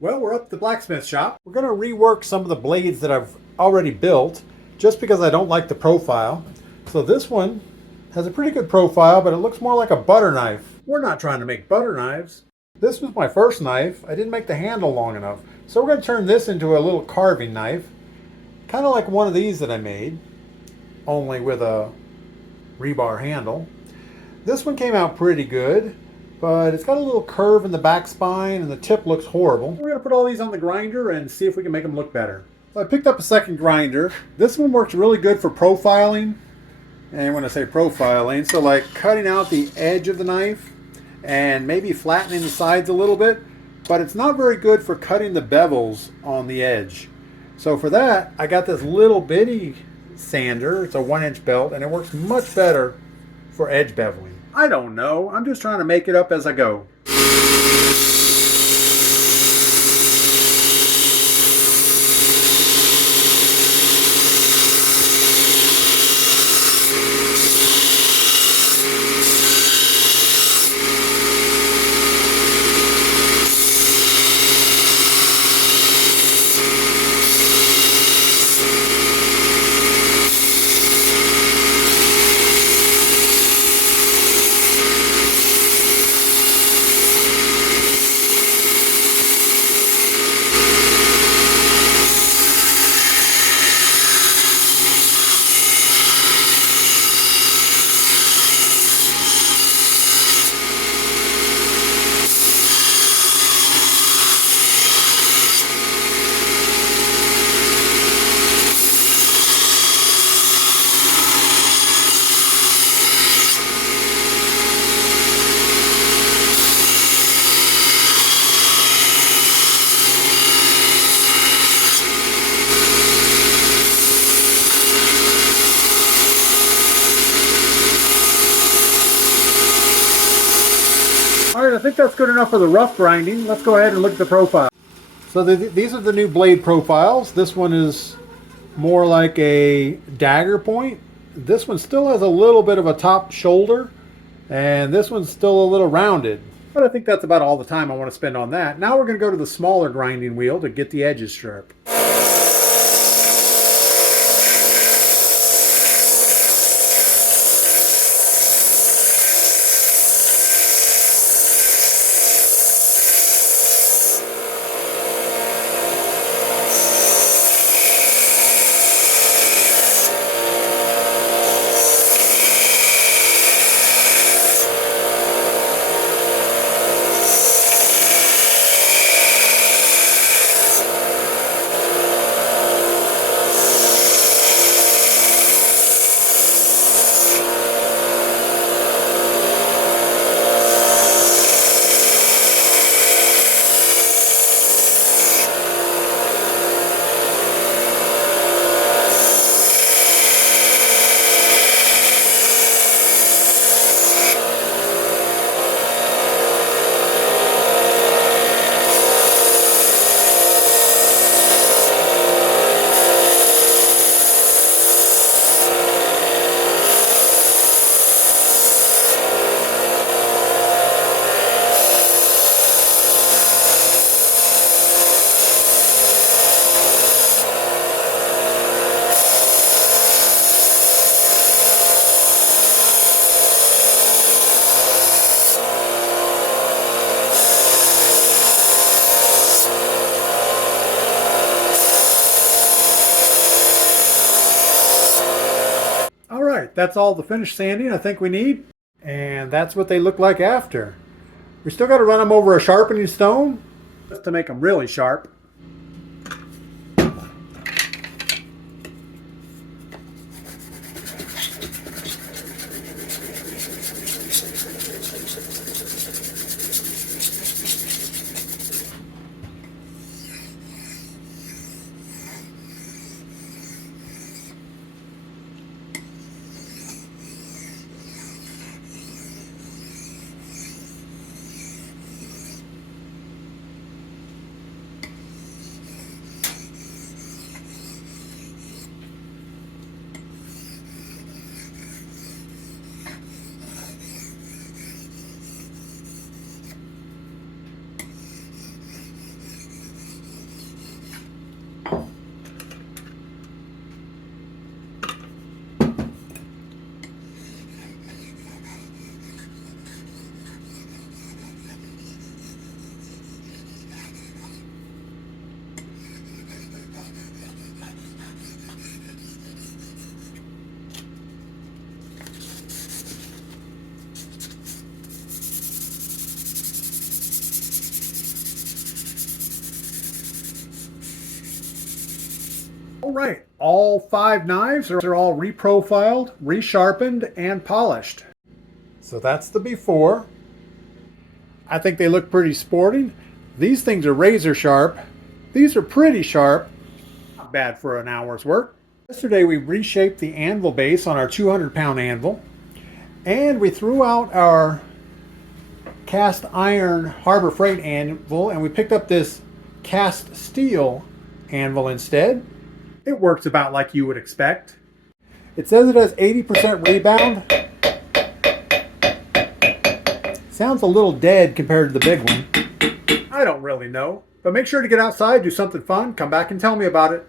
Well, we're up at the blacksmith shop. We're going to rework some of the blades that I've already built just because I don't like the profile. So this one has a pretty good profile, but it looks more like a butter knife. We're not trying to make butter knives. This was my first knife. I didn't make the handle long enough. So we're going to turn this into a little carving knife. Kind of like one of these that I made, only with a rebar handle. This one came out pretty good, but it's got a little curve in the back spine and the tip looks horrible. We're going to put all these on the grinder and see if we can make them look better. So I picked up a second grinder. This one works really good for profiling. And when I say profiling, so like cutting out the edge of the knife and maybe flattening the sides a little bit, but it's not very good for cutting the bevels on the edge. So for that, I got this little bitty sander. It's a 1-inch belt and it works much better for edge beveling. I don't know. I'm just trying to make it up as I go. All right, I think that's good enough for the rough grinding. Let's go ahead and look at the profile. So these are the new blade profiles. This one is more like a dagger point. This one still has a little bit of a top shoulder, and this one's still a little rounded. But I think that's about all the time I want to spend on that. Now we're going to go to the smaller grinding wheel to get the edges sharp. All right, that's all the finished sanding I think we need. And that's what they look like after. We still got to run them over a sharpening stone just to make them really sharp. All right, all 5 knives are all reprofiled, resharpened, and polished. So that's the before. I think they look pretty sporting. These things are razor sharp. These are pretty sharp. Not bad for an hour's work. Yesterday we reshaped the anvil base on our 200-pound anvil, and we threw out our cast iron Harbor Freight anvil and we picked up this cast steel anvil instead. It works about like you would expect. It says it has 80% rebound. Sounds a little dead compared to the big one. I don't really know. But make sure to get outside, do something fun, come back and tell me about it.